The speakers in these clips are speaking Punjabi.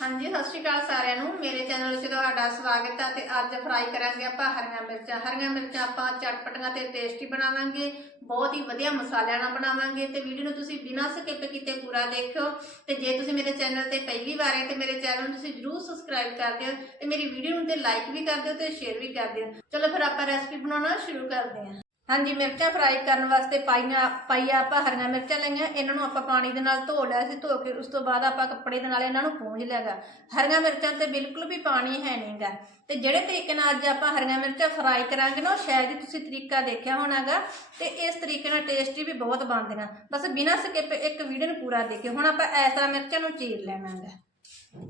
ਹਾਂਜੀ, ਸਤਿ ਸ਼੍ਰੀ ਅਕਾਲ ਸਾਰਿਆਂ ਨੂੰ। ਮੇਰੇ ਚੈਨਲ 'ਚ ਤੁਹਾਡਾ ਸਵਾਗਤ ਹੈ ਤੇ ਅੱਜ ਫਰਾਈ ਕਰਾਂਗੇ ਆਪਾਂ ਹਰੀਆਂ ਮਿਰਚਾਂ। ਹਰੀਆਂ ਮਿਰਚਾਂ ਆਪਾਂ ਚਟਪਟੀਆਂ ਤੇ ਟੇਸਟੀ ਬਣਾਵਾਂਗੇ। ਬਹੁਤ ਹੀ ਵਧੀਆ ਮਸਾਲਿਆਂ ਨਾਲ ਬਣਾਵਾਂਗੇ ਤੇ ਵੀਡੀਓ ਨੂੰ ਤੁਸੀਂ ਬਿਨਾਂ ਸਕਿਪ ਕੀਤੇ ਪੂਰਾ ਦੇਖਿਓ। ਤੇ ਜੇ ਤੁਸੀਂ ਮੇਰੇ ਚੈਨਲ ਤੇ ਪਹਿਲੀ ਵਾਰ ਆਏ ਤੇ ਮੇਰੇ ਚੈਨਲ ਨੂੰ ਤੁਸੀਂ ਜਰੂਰ ਸਬਸਕ੍ਰਾਈਬ ਕਰ ਦਿਓ ਤੇ ਮੇਰੀ ਵੀਡੀਓ ਨੂੰ ਤੇ ਲਾਈਕ ਵੀ ਕਰ ਦਿਓ ਤੇ ਸ਼ੇਅਰ ਵੀ ਕਰ ਦਿਓ। ਚਲੋ ਫਿਰ ਆਪਾਂ ਰੈਸਪੀ ਬਣਾਉਣਾ ਸ਼ੁਰੂ ਕਰਦੇ ਹਾਂ। ਹਾਂਜੀ, ਮਿਰਚਾਂ ਫਰਾਈ ਕਰਨ ਵਾਸਤੇ ਪਾਈਆਂ, ਪਾਈਆ ਆਪਾਂ ਹਰੀਆਂ ਮਿਰਚਾਂ ਲਈਆਂ, ਇਹਨਾਂ ਨੂੰ ਆਪਾਂ ਪਾਣੀ ਦੇ ਨਾਲ ਧੋ ਲਿਆ ਸੀ, ਧੋ ਕੇ ਉਸ ਤੋਂ ਬਾਅਦ ਆਪਾਂ ਕੱਪੜੇ ਦੇ ਨਾਲ ਇਹਨਾਂ ਨੂੰ ਪੂੰਝ ਲਿਆਗਾ ਹਰੀਆਂ ਮਿਰਚਾਂ ਤੇ ਬਿਲਕੁਲ ਵੀ ਪਾਣੀ ਹੈ ਨਹੀਂਗਾ ਤੇ ਜਿਹੜੇ ਤਰੀਕੇ ਨਾਲ ਅੱਜ ਆਪਾਂ ਹਰੀਆਂ ਮਿਰਚਾਂ ਫਰਾਈ ਕਰਾਂਗੇ ਨਾ, ਉਹ ਸ਼ਾਇਦ ਹੀ ਤੁਸੀਂ ਤਰੀਕਾ ਦੇਖਿਆ ਹੋਣਾਗਾ ਤੇ ਇਸ ਤਰੀਕੇ ਨਾਲ ਟੇਸਟੀ ਵੀ ਬਹੁਤ ਬਣਦੀਆਂ। ਬਸ ਬਿਨਾਂ ਸਕਿਪ ਇੱਕ ਵੀਡੀਓ ਨੂੰ ਪੂਰਾ ਦੇਖਿਓ। ਹੁਣ ਆਪਾਂ ਇਸ ਤਰ੍ਹਾਂ ਮਿਰਚਾਂ ਨੂੰ ਚੀਰ ਲੈਣਾਗਾ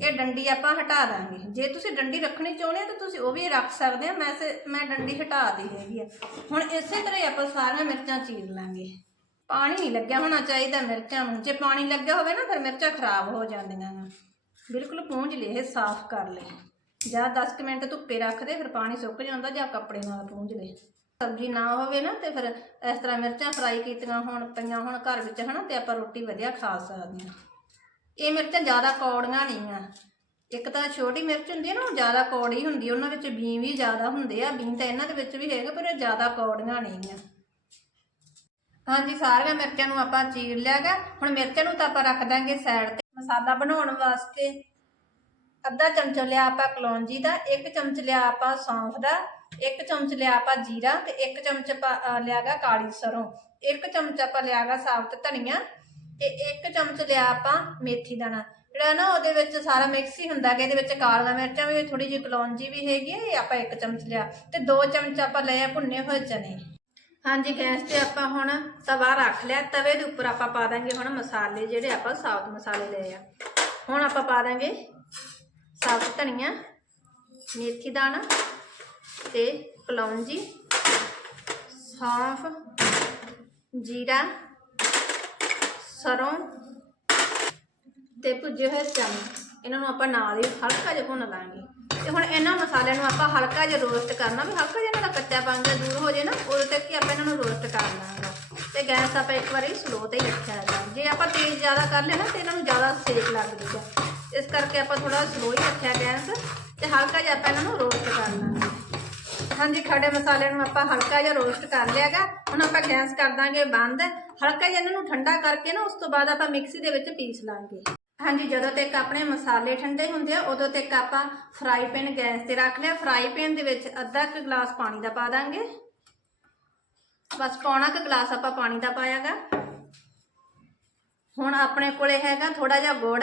ਇਹ ਡੰਡੀ ਆਪਾਂ ਹਟਾ ਦਾਂਗੇ। ਜੇ ਤੁਸੀਂ ਡੰਡੀ ਰੱਖਣੀ ਚਾਹੁੰਦੇ ਹੋ ਤਾਂ ਤੁਸੀਂ ਉਹ ਵੀ ਰੱਖ ਸਕਦੇ ਆ ਮੈਂ ਸੇ- ਮੈਂ ਡੰਡੀ ਹਟਾ ਦੀ ਹੈਗੀ ਆ। ਹੁਣ ਇਸੇ ਤਰ੍ਹਾਂ ਹੀ ਆਪਾਂ ਸਾਰੀਆਂ ਮਿਰਚਾਂ ਚੀਰ ਲਾਂਗੇ। ਪਾਣੀ ਨਹੀਂ ਲੱਗਿਆ ਹੋਣਾ ਚਾਹੀਦਾ ਮਿਰਚਾਂ ਨੂੰ। ਜੇ ਪਾਣੀ ਲੱਗਿਆ ਹੋਵੇ ਨਾ, ਫਿਰ ਮਿਰਚਾਂ ਖਰਾਬ ਹੋ ਜਾਂਦੀਆਂ ਨੇ। ਬਿਲਕੁਲ ਪੂੰਝ ਲਏ ਇਹ ਸਾਫ਼ ਕਰ ਲਏ ਜਾਂ 10 ਕੁ ਮਿੰਟ ਧੁੱਪੇ ਰੱਖ ਦੇ, ਫਿਰ ਪਾਣੀ ਸੁੱਕ ਜਾਂਦਾ ਜਾਂ ਕੱਪੜੇ ਨਾਲ ਪੂੰਝ ਲਏ ਸਬਜ਼ੀ ਨਾ ਹੋਵੇ ਨਾ, ਤੇ ਫਿਰ ਇਸ ਤਰ੍ਹਾਂ ਮਿਰਚਾਂ ਫਰਾਈ ਕੀਤੀਆਂ ਹੋਣ, ਪਈਆਂ ਹੋਣ ਘਰ ਵਿੱਚ, ਹਨਾ, ਤੇ ਆਪਾਂ ਰੋਟੀ ਵਧੀਆ ਖਾ ਸਕਦੇ ਹਾਂ। ਇਹ ਮਿਰਚਾਂ ਜ਼ਿਆਦਾ ਕੌੜੀਆਂ ਨਹੀਂ ਆ ਇੱਕ ਤਾਂ ਛੋਟੀ ਮਿਰਚ ਹੁੰਦੀ ਹੈ ਨਾ ਉਹ ਜ਼ਿਆਦਾ ਕੌੜੀ ਹੁੰਦੀ ਹੈ ਉਹਨਾਂ ਵਿੱਚ ਬੀ ਵੀ ਜ਼ਿਆਦਾ ਹੁੰਦੇ ਆ। ਬੀ ਤਾਂ ਇਹਨਾਂ ਦੇ ਵਿੱਚ ਵੀ ਹੈਗਾ ਪਰ ਇਹ ਜ਼ਿਆਦਾ ਕੌੜੀਆਂ ਨਹੀਂ ਆ ਹਾਂਜੀ ਸਾਰੀਆਂ ਮਿਰਚਾਂ ਨੂੰ ਆਪਾਂ ਚੀਰ ਲਿਆਗਾ ਹੁਣ ਮਿਰਚਾਂ ਨੂੰ ਤਾਂ ਆਪਾਂ ਰੱਖ ਦਾਂਗੇ ਸਾਈਡ ਤੇ। ਮਸਾਲਾ ਬਣਾਉਣ ਵਾਸਤੇ ਅੱਧਾ ਚਮਚ ਲਿਆ ਆਪਾਂ ਕਲੌਂਜੀ ਦਾ ਇੱਕ ਚਮਚ ਲਿਆ ਆਪਾਂ ਸੌਂਫ ਦਾ ਇੱਕ ਚਮਚ ਲਿਆ ਆਪਾਂ ਜੀਰਾ ਤੇ ਇੱਕ ਚਮਚ ਆਪਾਂ, ਅਹ, ਲਿਆਗਾ ਕਾਲੀ ਸਰੋਂ। ਇੱਕ ਚਮਚ ਆਪਾਂ ਲਿਆਗਾ ਸਾਬਤ ਧਨੀਆ। ਤੇ ਇੱਕ ਚਮਚ ਲਿਆ ਆਪਾਂ ਮੇਥੀ ਦਾਣਾ। ਜਿਹੜਾ ਨਾ ਉਹਦੇ ਵਿੱਚ ਸਾਰਾ ਮਿਕਸ ਹੀ ਹੁੰਦਾ ਕਿ ਇਹਦੇ ਵਿੱਚ ਕਾਲੀਆਂ ਮਿਰਚਾਂ ਵੀ ਥੋੜੀ ਜਿਹੀ ਕਲੌਂਜੀ ਵੀ ਹੈਗੀ ਹੈ ਇਹ ਆਪਾਂ ਇੱਕ ਚਮਚ ਲਿਆ। ਤੇ ਦੋ ਚਮਚ ਆਪਾਂ ਲਏ ਆ ਭੁੰਨੇ ਹੋਏ ਚਨੇ। ਹਾਂਜੀ, ਗੈਸ ਤੇ ਆਪਾਂ ਹੁਣ ਤਵਾ ਰੱਖ ਲਿਆ। ਤਵੇ ਦੇ ਉੱਪਰ ਆਪਾਂ ਪਾ ਦਾਂਗੇ ਹੁਣ ਮਸਾਲੇ ਜਿਹੜੇ ਆਪਾਂ ਸਾਬਤ ਮਸਾਲੇ ਲਏ ਆ। ਹੁਣ ਆਪਾਂ ਪਾ ਦਾਂਗੇ ਸਾਬਤ ਧਨੀਆ, ਮੇਥੀ ਦਾਣਾ ਤੇ ਕਲੌਂਜੀ, ਸੌਂਫ ਜੀਰਾ ਸਰੋਂ ਤੇ ਭੁੱਜੇ ਹੋਏ ਚਨੇ। ਇਹਨਾਂ ਨੂੰ ਆਪਾਂ ਨਾਲ ਹੀ ਹਲਕਾ ਜਿਹਾ ਭੁੰਨ ਲਾਂਗੇ। ਤੇ ਹੁਣ ਇਹਨਾਂ ਮਸਾਲਿਆਂ ਨੂੰ ਆਪਾਂ ਹਲਕਾ ਜਿਹਾ ਰੋਸਟ ਕਰਨਾ ਵੀ ਹਲਕਾ ਜਿਹਾ ਇਹਨਾਂ ਦਾ ਕੱਚਾ ਪਨ ਜਿਹਾ ਦੂਰ ਹੋ ਜੇ ਨਾ ਉਦੋਂ ਤੱਕ ਹੀ ਆਪਾਂ ਇਹਨਾਂ ਨੂੰ ਰੋਸਟ ਕਰ ਲਾਂਗੇ। ਤੇ ਗੈਸ ਆਪਾਂ ਇੱਕ ਵਾਰੀ ਸਲੋ ਤੇ ਹੀ ਰੱਖਿਆ ਹੈਗਾ ਜੇ ਆਪਾਂ ਤੇਜ਼ ਜ਼ਿਆਦਾ ਕਰ ਲੈਣਾ ਤੇ ਇਹਨਾਂ ਨੂੰ ਜ਼ਿਆਦਾ ਸੇਕ ਲੱਗ ਜੂਗਾ ਇਸ ਕਰਕੇ ਆਪਾਂ ਥੋੜਾ ਸਲੋ ਹੀ ਰੱਖਿਆ ਗੈਸ, ਤੇ ਹਲਕਾ ਜਿਹਾ ਆਪਾਂ ਇਹਨਾਂ ਨੂੰ ਰੋਸਟ ਕਰ ਲਾਂਗੇ। ਹਾਂਜੀ ਖੜੇ ਮਸਾਲਿਆਂ ਨੂੰ ਆਪਾਂ ਹਲਕਾ ਜਿਹਾ ਰੋਸਟ ਕਰ ਲਿਆਗਾ ਹੁਣ ਆਪਾਂ ਗੈਸ ਕਰ ਦਾਂਗੇ ਬੰਦ। ਹਲਕਾ ਜਿਹਾ ਇਹਨਾਂ ਨੂੰ ਠੰਡਾ ਕਰਕੇ ਨਾ ਉਸ ਤੋਂ ਬਾਅਦ ਆਪਾਂ ਮਿਕਸੀ ਦੇ ਵਿੱਚ ਪੀਸ ਲਾਂਗੇ। ਹਾਂਜੀ, ਜਦੋਂ ਤੱਕ ਆਪਣੇ ਮਸਾਲੇ ਠੰਡੇ ਹੁੰਦੇ ਆ, ਉਦੋਂ ਤੱਕ ਆਪਾਂ ਫਰਾਈ ਪੈਨ ਗੈਸ ਤੇ ਰੱਖ ਲਿਆ। ਫਰਾਈ ਪੈਨ ਦੇ ਵਿੱਚ ਅੱਧਾ ਕੁ ਗਲਾਸ ਪਾਣੀ ਦਾ ਪਾ ਦਾਂਗੇ। ਬਸ ਪੌਣਾ ਕੁ ਗਲਾਸ ਆਪਾਂ ਪਾਣੀ ਦਾ ਪਾਇਆਗਾ। ਹੁਣ ਆਪਣੇ ਕੋਲੇ ਹੈਗਾ ਥੋੜਾ ਜਿਹਾ ਗੁੜ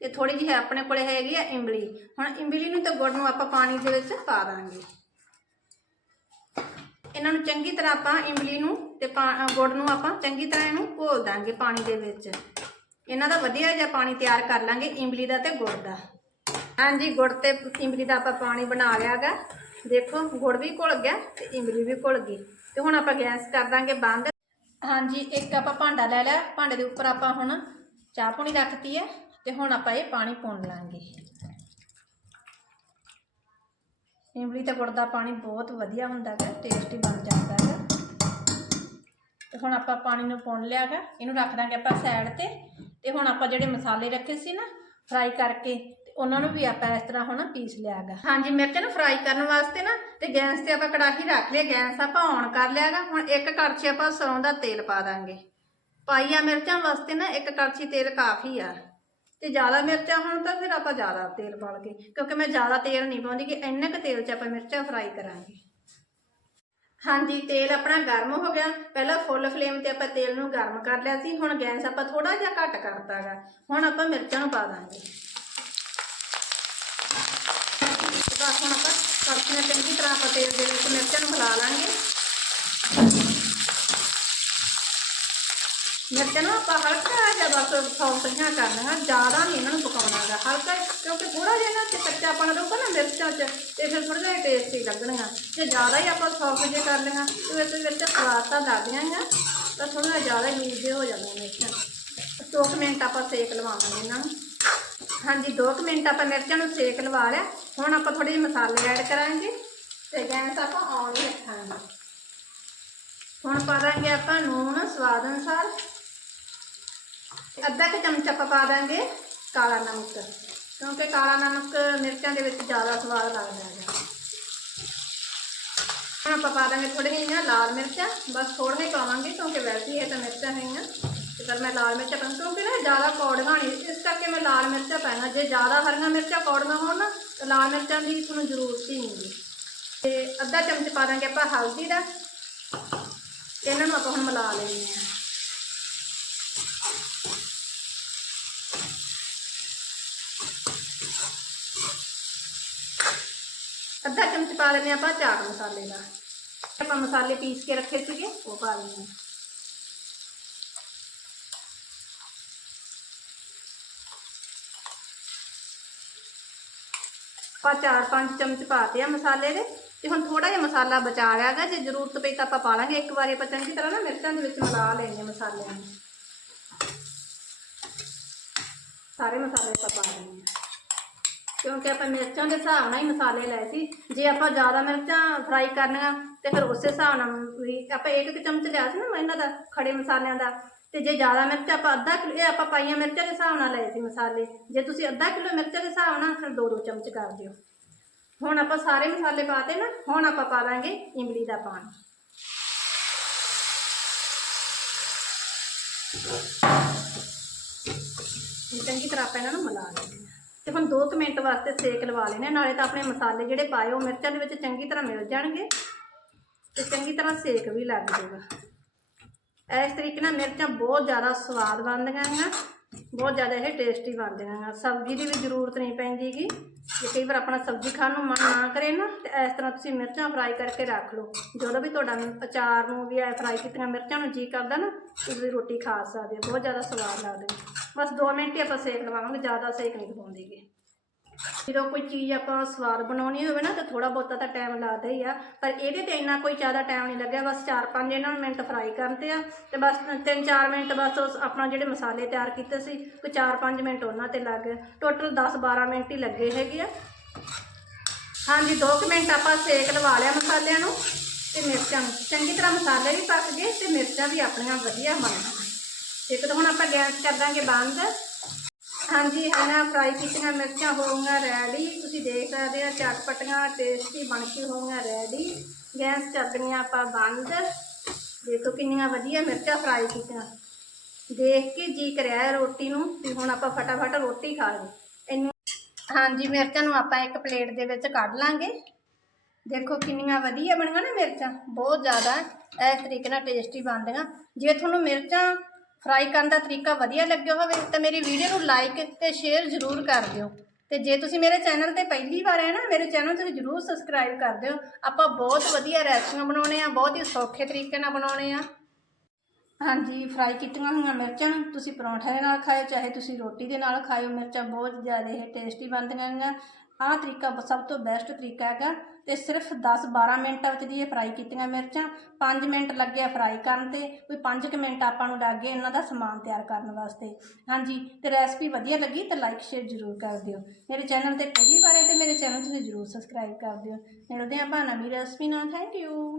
ਤੇ ਥੋੜੀ ਜਿਹੀ ਆਪਣੇ ਕੋਲੇ ਹੈਗੀ ਆ ਇਮਲੀ। ਹੁਣ ਇਮਲੀ ਨੂੰ ਤੇ ਗੁੜ ਨੂੰ ਆਪਾਂ ਪਾਣੀ ਦੇ ਵਿੱਚ ਪਾ ਦਾਂਗੇ। ਇਹਨਾਂ ਨੂੰ ਚੰਗੀ ਤਰ੍ਹਾਂ ਆਪਾਂ ਇਮਲੀ ਨੂੰ ਤੇ ਪਾ- ਗੁੜ ਨੂੰ ਆਪਾਂ ਚੰਗੀ ਤਰ੍ਹਾਂ ਇਹਨੂੰ ਘੋਲ ਦਾਂਗੇ ਪਾਣੀ ਦੇ ਵਿੱਚ। ਇਹਨਾਂ ਦਾ ਵਧੀਆ ਜਿਹਾ ਪਾਣੀ ਤਿਆਰ ਕਰ ਲਾਂਗੇ ਇਮਲੀ ਦਾ ਤੇ ਗੁੜ ਦਾ। ਹਾਂਜੀ, ਗੁੜ ਤੇ ਇਮਲੀ ਦਾ ਆਪਾਂ ਪਾਣੀ ਬਣਾ ਲਿਆਗਾ ਦੇਖੋ, ਗੁੜ ਵੀ ਘੁਲ ਗਿਆ ਤੇ ਇਮਲੀ ਵੀ ਘੁਲ ਗਈ। ਤੇ ਹੁਣ ਆਪਾਂ ਗੈਸ ਕਰ ਦਾਂਗੇ ਬੰਦ। ਹਾਂਜੀ, ਇੱਕ ਆਪਾਂ ਭਾਂਡਾ ਲੈ ਲਿਆ। ਭਾਂਡੇ ਦੇ ਉੱਪਰ ਆਪਾਂ ਹੁਣ ਚਾਹ ਪਾਣੀ ਰੱਖਤੀ ਹੈ ਤੇ ਹੁਣ ਆਪਾਂ ਇਹ ਪਾਣੀ ਪੁਣ ਲਾਂਗੇ। ਇਮਲੀ ਤੇ ਗੁੜ ਦਾ ਪਾਣੀ ਬਹੁਤ ਵਧੀਆ ਹੁੰਦਾ ਹੈ ਟੇਸਟੀ ਬਣ ਜਾਂਦਾ ਹੈ ਤੇ ਹੁਣ ਆਪਾਂ ਪਾਣੀ ਨੂੰ ਪੁਣ ਲਿਆ ਗਾ ਇਹਨੂੰ ਰੱਖ ਦਾਂਗੇ ਆਪਾਂ ਸਾਈਡ ਤੇ। ਤੇ ਹੁਣ ਆਪਾਂ ਜਿਹੜੇ ਮਸਾਲੇ ਰੱਖੇ ਸੀ ਨਾ ਫਰਾਈ ਕਰਕੇ, ਤੇ ਉਹਨਾਂ ਨੂੰ ਵੀ ਆਪਾਂ ਇਸ ਤਰ੍ਹਾਂ ਹੁਣ ਪੀਸ ਲਿਆ ਗਾ ਹਾਂਜੀ, ਮਿਰਚਾਂ ਨੂੰ ਫਰਾਈ ਕਰਨ ਵਾਸਤੇ ਨਾ, ਤੇ ਗੈਸ ਤੇ ਆਪਾਂ ਕੜਾਹੀ ਰੱਖ ਲਿਆ ਗੈਸ ਆਪਾਂ ਔਨ ਕਰ ਲਿਆ ਗਾ ਹੁਣ ਇੱਕ ਕੜਛੀ ਆਪਾਂ ਸਰੋਂ ਦਾ ਤੇਲ ਪਾ ਦਾਂਗੇ। ਪਾਈਆ ਮਿਰਚਾਂ ਵਾਸਤੇ ਨਾ ਇੱਕ ਕੜਛੀ ਤੇਲ ਕਾਫੀ ਆ। ਤੇ ਜ਼ਿਆਦਾ ਮਿਰਚਾਂ ਹੋਣ ਤਾਂ ਫਿਰ ਆਪਾਂ ਜ਼ਿਆਦਾ ਤੇਲ ਪਾ ਲਗੇ ਕਿਉਂਕਿ ਮੈਂ ਜ਼ਿਆਦਾ ਤੇਲ ਨਹੀਂ ਪਾਉਂਦੀ ਕਿ ਇੰਨੇ ਕੁ ਤੇਲ 'ਚ ਆਪਾਂ ਮਿਰਚਾਂ ਫਰਾਈ ਕਰਾਂਗੇ। ਹਾਂਜੀ, ਤੇਲ ਆਪਣਾ ਗਰਮ ਹੋ ਗਿਆ। ਪਹਿਲਾਂ ਫੁੱਲ ਫਲੇਮ ਤੇ ਆਪਾਂ ਤੇਲ ਨੂੰ ਗਰਮ ਕਰ ਲਿਆ ਸੀ, ਹੁਣ ਗੈਸ ਆਪਾਂ ਥੋੜਾ ਜਿਹਾ ਘੱਟ ਕਰਤਾਗਾ ਹੁਣ ਆਪਾਂ ਮਿਰਚਾਂ ਨੂੰ ਪਾ ਦਾਂਗੇ। ਤੇ ਬਸ ਹੁਣ ਆਪਾਂ ਕੜਛੀਆਂ ਚੰਗੀ ਤਰ੍ਹਾਂ ਆਪਾਂ ਤੇਲ ਦੇ ਵਿੱਚ ਮਿਰਚਾਂ ਨੂੰ ਹਿਲਾ ਲਾਂਗੇ। ਮਿਰਚਾਂ ਨੂੰ ਆਪਾਂ ਹਲਕਾ ਜਿਹਾ ਬਸ ਸੌਂਤੀਆਂ ਕਰਨੀਆਂ, ਜ਼ਿਆਦਾ ਨਹੀਂ ਇਹਨਾਂ ਨੂੰ ਪਕਾਉਣਾਗਾ। ਹਲਕਾ ਕਿਉਂਕਿ ਥੋੜਾ ਜਿਹਾ ਨਾ ਤੇ ਕੱਚਾਪਣ ਰਹੂਗਾ ਨਾ ਮਿਰਚਾਂ 'ਚ, ਤੇ ਫਿਰ ਥੋੜਾ ਜਿਹਾ ਟੇਸਟੀ ਲੱਗਣੀਆਂ। ਜੇ ਜ਼ਿਆਦਾ ਹੀ ਆਪਾਂ ਸੌਫਟ ਜੇ ਕਰ ਲਈਆਂ ਤੇ ਵਿੱਚ ਵਿੱਚ ਸਵਾਦ ਤਾਂ ਲੱਗਦੀਆਂ ਆ, ਤਾਂ ਥੋੜਾ ਜਿਹਾ ਜ਼ਿਆਦਾ ਯੂਜ਼ ਜੇ ਹੋ ਜਾਂਦੀਆਂ ਮਿਰਚਾਂ। ਦੋ ਕੁ ਮਿੰਟ ਆਪਾਂ ਸੇਕ ਲਵਾਵਾਂਗੇ ਇਹਨਾਂ ਨੂੰ। ਹਾਂਜੀ 2 ਮਿੰਟ ਆਪਾਂ ਮਿਰਚਾਂ ਨੂੰ ਸੇਕ ਲਵਾ ਲਿਆ। ਹੁਣ ਆਪਾਂ ਥੋੜੇ ਜਿਹੇ ਮਸਾਲੇ ਐਡ ਕਰਾਂਗੇ, ਤੇ ਗੈਸ ਆਪਾਂ ਔਨ ਹੀ ਰੱਖਾਂਗੇ। ਹੁਣ ਪਾ ਦਾਂਗੇ ਆਪਾਂ ਨੂਣ ਸਵਾਦ ਅਨੁਸਾਰ। ਅੱਧਾ ਕੁ ਚਮਚ ਆਪਾਂ ਪਾ ਦਾਂਗੇ ਕਾਲਾ ਨਮਕ, ਕਿਉਂਕਿ ਕਾਲਾ ਨਮਕ ਮਿਰਚਾਂ ਦੇ ਵਿੱਚ ਜ਼ਿਆਦਾ ਸਵਾਦ ਲੱਗਦਾ ਹੈ ਹੁਣ ਆਪਾਂ ਪਾ ਦਾਂਗੇ ਥੋੜ੍ਹੀਆਂ ਜਿਹੀਆਂ ਲਾਲ ਮਿਰਚਾਂ, ਬਸ ਥੋੜ੍ਹੀਆਂ ਹੀ ਪਾਵਾਂਗੇ ਕਿਉਂਕਿ ਵੈਸੇ ਹੀ ਇਹ ਤਾਂ ਮਿਰਚਾਂ ਹੈਗੀਆਂ। ਤੇ ਪਰ ਮੈਂ ਲਾਲ ਮਿਰਚਾਂ ਪਾਂ ਕਿਉਂਕਿ ਨਾ ਜ਼ਿਆਦਾ ਕੌੜੀਆਂ ਨਹੀਂ ਇਸ ਕਰਕੇ ਮੈਂ ਲਾਲ ਮਿਰਚਾਂ ਪਾਈਆਂ। ਜੇ ਜ਼ਿਆਦਾ ਹਰੀਆਂ ਮਿਰਚਾਂ ਕੌੜੀਆਂ ਹੋਣ ਨਾ, ਤਾਂ ਲਾਲ ਮਿਰਚਾਂ ਦੀ ਤੁਹਾਨੂੰ ਜ਼ਰੂਰਤ ਹੀ ਨਹੀਂ ਗੀ ਤੇ ਅੱਧਾ ਚਮਚ ਪਾ ਦਾਂਗੇ ਆਪਾਂ ਹਲਦੀ ਦਾ। ਤੇ ਇਹਨਾਂ ਨੂੰ ਆਪਾਂ ਹੁਣ ਮਿਲਾ ਲੈਂਦੇ ਹਾਂ। ਅੱਧਾ ਪਾ ਲੈਂਦੇ ਆਪਾਂ ਚਾਟ ਮਸਾਲੇ ਦਾ ਆਪਾਂ ਮਸਾਲੇ ਪੀਸ ਕੇ ਰੱਖੇ ਸੀਗੇ, ਉਹ ਪਾ ਲੈਂਦੇ ਆਪਾਂ ਚਾਰ ਪੰਜ ਚਮਚ ਪਾਤੇ ਆ ਮਸਾਲੇ ਦੇ, ਤੇ ਹੁਣ ਥੋੜਾ ਜਿਹਾ ਮਸਾਲਾ ਬਚਾ ਲਿਆ ਗਾ ਜੇ ਜ਼ਰੂਰਤ ਪਈ ਤਾਂ ਆਪਾਂ ਪਾ ਲਾਂਗੇ। ਇੱਕ ਵਾਰੀ ਆਪਾਂ ਚੰਗੀ ਤਰ੍ਹਾਂ ਨਾ ਮਿਰਚਾਂ ਦੇ ਵਿੱਚ ਮਿਲਾ ਲੈਣੇ ਮਸਾਲਿਆਂ ਨੂੰ। ਸਾਰੇ ਮਸਾਲੇ ਆਪਾਂ ਪਾ ਲੈਣੇ ਹਾਂ। ਕਿਉਂਕਿ ਆਪਾਂ ਮਿਰਚਾਂ ਦੇ ਹਿਸਾਬ ਨਾਲ ਹੀ ਮਸਾਲੇ ਲਏ ਸੀ। ਜੇ ਆਪਾਂ ਜ਼ਿਆਦਾ ਮਿਰਚਾਂ ਫਰਾਈ ਕਰਨੀਆਂ ਤੇ ਫਿਰ ਉਸੇ ਹਿਸਾਬ ਨਾਲ ਵੀ ਆਪਾਂ ਇੱਕ ਇੱਕ ਚਮਚ ਲਿਆ ਸੀ ਨਾ ਇਹਨਾਂ ਦਾ, ਖੜੇ ਮਸਾਲਿਆਂ ਦਾ। ਤੇ ਜੇ ਜ਼ਿਆਦਾ ਮਿਰਚ ਆਪਾਂ ਅੱਧਾ ਕਿਲੋ, ਇਹ ਆਪਾਂ ਪਾਈਆਂ ਮਿਰਚਾਂ ਦੇ ਹਿਸਾਬ ਨਾਲ ਲਏ ਸੀ ਮਸਾਲੇ। ਜੇ ਤੁਸੀਂ ਅੱਧਾ ਕਿਲੋ ਮਿਰਚਾਂ ਦੇ ਹਿਸਾਬ ਨਾਲ, ਫਿਰ ਦੋ ਦੋ ਚਮਚ ਕਰ ਦਿਓ। ਹੁਣ ਆਪਾਂ ਸਾਰੇ ਮਸਾਲੇ ਪਾਤੇ ਨਾ, ਹੁਣ ਆਪਾਂ ਪਾ ਲਾਂਗੇ ਇਮਲੀ ਦਾ ਪਾਣੀ ਚੰਗੀ ਤਰ੍ਹਾਂ ਆਪਾਂ ਇਹਨਾਂ ਨੂੰ ਮਿਲਾ ਲੈਂਦੇ ਤੇ ਹੁਣ 2 ਮਿੰਟ ਵਾਸਤੇ ਸੇਕ ਲਵਾ ਲੈਣੇ ਨਾਲੇ ਤਾਂ ਆਪਣੇ ਮਸਾਲੇ ਜਿਹੜੇ ਪਾਏ ਉਹ ਮਿਰਚਾਂ ਦੇ ਵਿੱਚ ਚੰਗੀ ਤਰ੍ਹਾਂ ਮਿਲ ਜਾਣਗੇ ਤੇ ਚੰਗੀ ਤਰ੍ਹਾਂ ਸੇਕ ਵੀ ਲੱਗ ਜਾਊਗਾ। ਇਸ ਤਰੀਕੇ ਨਾਲ ਮਿਰਚਾਂ ਬਹੁਤ ਜ਼ਿਆਦਾ ਸਵਾਦ ਬਣਦੀਆਂ ਹਨ ਬਹੁਤ ਜ਼ਿਆਦਾ ਇਹ ਟੇਸਟੀ ਬਣਦੀਆਂ ਹਨ ਸਬਜ਼ੀ ਦੀ ਵੀ ਜ਼ਰੂਰਤ ਨਹੀਂ ਪੈਂਦੀਗੀ, ਜੇ ਕਈ ਵਾਰ ਆਪਣਾ ਸਬਜ਼ੀ ਖਾਣ ਨੂੰ ਮਨ ਨਾ ਕਰੇ ਨਾ, ਤੇ ਇਸ ਤਰ੍ਹਾਂ ਤੁਸੀਂ ਮਿਰਚਾਂ ਫਰਾਈ ਕਰਕੇ ਰੱਖ ਲਓ। ਜਦੋਂ ਵੀ ਤੁਹਾਡਾ ਅਚਾਰ ਨੂੰ ਵੀ ਐ ਫਰਾਈ ਕੀਤੀਆਂ ਮਿਰਚਾਂ ਨੂੰ ਜੀ ਕਰਦਾ ਨਾ ਤੁਸੀਂ ਰੋਟੀ ਖਾ ਸਕਦੇ ਹੋ, ਬਹੁਤ ਜ਼ਿਆਦਾ ਸਵਾਦ ਲੱਗਦੇ ਬਸ 2 ਮਿੰਟ ਹੀ ਆਪਾਂ ਸੇਕ ਲਵਾਵਾਂਗੇ, ਜ਼ਿਆਦਾ ਸੇਕ ਨਹੀਂ ਲਵਾਉਂਦੇਗੇ ਜਦੋਂ ਕੋਈ ਚੀਜ਼ ਆਪਾਂ ਸਵਾਦ ਬਣਾਉਣੀ ਹੋਵੇ ਨਾ, ਤਾਂ ਥੋੜਾ ਬਹੁਤਾ ਤਾਂ ਟਾਈਮ ਲੱਗਦਾ ਹੀ ਆ। ਪਰ ਇਹਦੇ ਤੇ ਇੰਨਾ ਕੋਈ ਜ਼ਿਆਦਾ ਟਾਈਮ ਨਹੀਂ ਲੱਗਿਆ, ਬਸ 4-5 ਇਹਨਾਂ ਨੂੰ ਮਿੰਟ ਫਰਾਈ ਕਰਤੇ ਆ। ਤੇ ਬਸ 3-4 ਮਿੰਟ ਬਸ ਉਸ ਆਪਣਾ ਜਿਹੜੇ ਮਸਾਲੇ ਤਿਆਰ ਕੀਤੇ ਸੀ, ਕੋਈ 4-5 ਮਿੰਟ ਉਹਨਾਂ ਤੇ ਲੱਗ ਗਏ। ਟੋਟਲ 10-12 ਮਿੰਟ ਹੀ ਲੱਗੇ ਹੈਗੇ ਆ। ਹਾਂਜੀ 2 ਮਿੰਟ ਆਪਾਂ ਸੇਕ ਲਵਾ ਲਿਆ ਮਸਾਲਿਆਂ ਨੂੰ। ਤੇ ਮਿਰਚਾਂ ਨੂੰ। ਚੰਗੀ ਤਰ੍ਹਾਂ ਮਸਾਲੇ ਵੀ ਪੱਕ ਗਏ ਤੇ ਮਿਰਚਾਂ ਵੀ ਆਪਣੀਆਂ ਵਧੀਆ ਬਣ ਗਈਆਂ। ਇੱਕ ਤਾਂ ਹੁਣ ਆਪਾਂ ਗੈਸ ਕਰ ਦਾਂਗੇ ਬੰਦ। ਹਾਂਜੀ, ਹਨਾ, ਫਰਾਈ ਕੀਤੀਆਂ ਮਿਰਚਾਂ ਹੋ ਰੈਡੀ ਤੁਸੀਂ ਦੇਖ ਸਕਦੇ ਆ, ਚਟਪਟੀਆਂ ਟੇਸਟੀ ਬਣ ਕੇ ਹੋ ਰੈਡੀ ਗੈਸ ਕਰ ਆਪਾਂ ਬੰਦ। ਦੇਖੋ ਕਿੰਨੀਆਂ ਵਧੀਆ ਮਿਰਚਾਂ ਫਰਾਈ ਕੀਤੀਆਂ। ਦੇਖ ਕੇ ਜੀ ਕਰਿਆ ਰੋਟੀ ਨੂੰ ਤੇ ਹੁਣ ਆਪਾਂ ਫਟਾਫਟ ਰੋਟੀ ਖਾ ਲਈਏ। ਇੰਨੀ ਹਾਂਜੀ, ਮਿਰਚਾਂ ਨੂੰ ਆਪਾਂ ਇੱਕ ਪਲੇਟ ਦੇ ਵਿੱਚ ਕੱਢ ਲਾਂਗੇ। ਦੇਖੋ ਕਿੰਨੀਆਂ ਵਧੀਆ ਬਣੀਆਂ ਨਾ ਮਿਰਚਾਂ। ਬਹੁਤ ਜ਼ਿਆਦਾ ਇਸ ਤਰੀਕੇ ਨਾਲ ਟੇਸਟੀ ਬਣਦੀਆਂ। ਜੇ ਤੁਹਾਨੂੰ ਮਿਰਚਾਂ ਫਰਾਈ ਕਰਨ ਦਾ ਤਰੀਕਾ ਵਧੀਆ ਲੱਗਿਆ ਹੋਵੇ ਤਾਂ ਮੇਰੀ ਵੀਡੀਓ ਨੂੰ ਲਾਈਕ ਤੇ ਸ਼ੇਅਰ ਜ਼ਰੂਰ ਕਰ ਦਿਓ। ਤੇ ਜੇ ਤੁਸੀਂ ਮੇਰੇ ਚੈਨਲ ਤੇ ਪਹਿਲੀ ਵਾਰ ਆਏ ਨਾ, ਮੇਰੇ ਚੈਨਲ ਤੁਸੀਂ ਜ਼ਰੂਰ ਸਬਸਕ੍ਰਾਈਬ ਕਰ ਦਿਓ। ਆਪਾਂ ਬਹੁਤ ਵਧੀਆ ਰੈਸਪੀਆਂ ਬਣਾਉਣੇ ਆ, ਬਹੁਤ ਹੀ ਸੌਖੇ ਤਰੀਕੇ ਨਾਲ ਬਣਾਉਣੇ ਆ। ਹਾਂਜੀ, ਫਰਾਈ ਕੀਤੀਆਂ ਹੋਈਆਂ ਮਿਰਚਾਂ, ਤੁਸੀਂ ਪਰੌਂਠੇ ਦੇ ਨਾਲ ਖਾਓ ਚਾਹੇ ਤੁਸੀਂ ਰੋਟੀ ਦੇ ਨਾਲ ਖਾਓ ਮਿਰਚਾਂ ਬਹੁਤ ਜ਼ਿਆਦਾ ਇਹ ਟੇਸਟੀ ਬਣਦੀਆਂ ਨੇ ਆਹ ਤਰੀਕਾ ਬ- ਸਭ ਤੋਂ ਬੈਸਟ ਤਰੀਕਾ ਹੈਗਾ ਤੇ ਸਿਰਫ 10-12 ਮਿੰਟਾਂ ਵਿੱਚ ਦੀ ਇਹ ਫਰਾਈ ਕੀਤੀਆਂ ਮਿਰਚਾਂ 5 ਮਿੰਟ ਲੱਗੇ ਫਰਾਈ ਕਰਨ ਤੇ, ਕੋਈ 5 ਮਿੰਟ ਆਪਾਂ ਨੂੰ ਲੱਗ ਗਏ ਇਹਨਾਂ ਦਾ ਸਮਾਨ ਤਿਆਰ ਕਰਨ ਵਾਸਤੇ। ਹਾਂਜੀ, ਤੇ ਰੈਸਪੀ ਵਧੀਆ ਲੱਗੀ ਤਾਂ ਲਾਈਕ ਸ਼ੇਅਰ ਜ਼ਰੂਰ ਕਰ ਦਿਓ। ਮੇਰੇ ਚੈਨਲ ਤੇ ਪਹਿਲੀ ਵਾਰ ਹੈ ਤੇ ਮੇਰੇ ਚੈਨਲ ਤੁਸੀਂ ਜ਼ਰੂਰ ਸਬਸਕ੍ਰਾਈਬ ਕਰ ਦਿਓ। ਮਿਲਦੇ ਆਪਾਂ ਨਵੀਂ ਰੈਸਪੀ ਨਾਲ। Thank you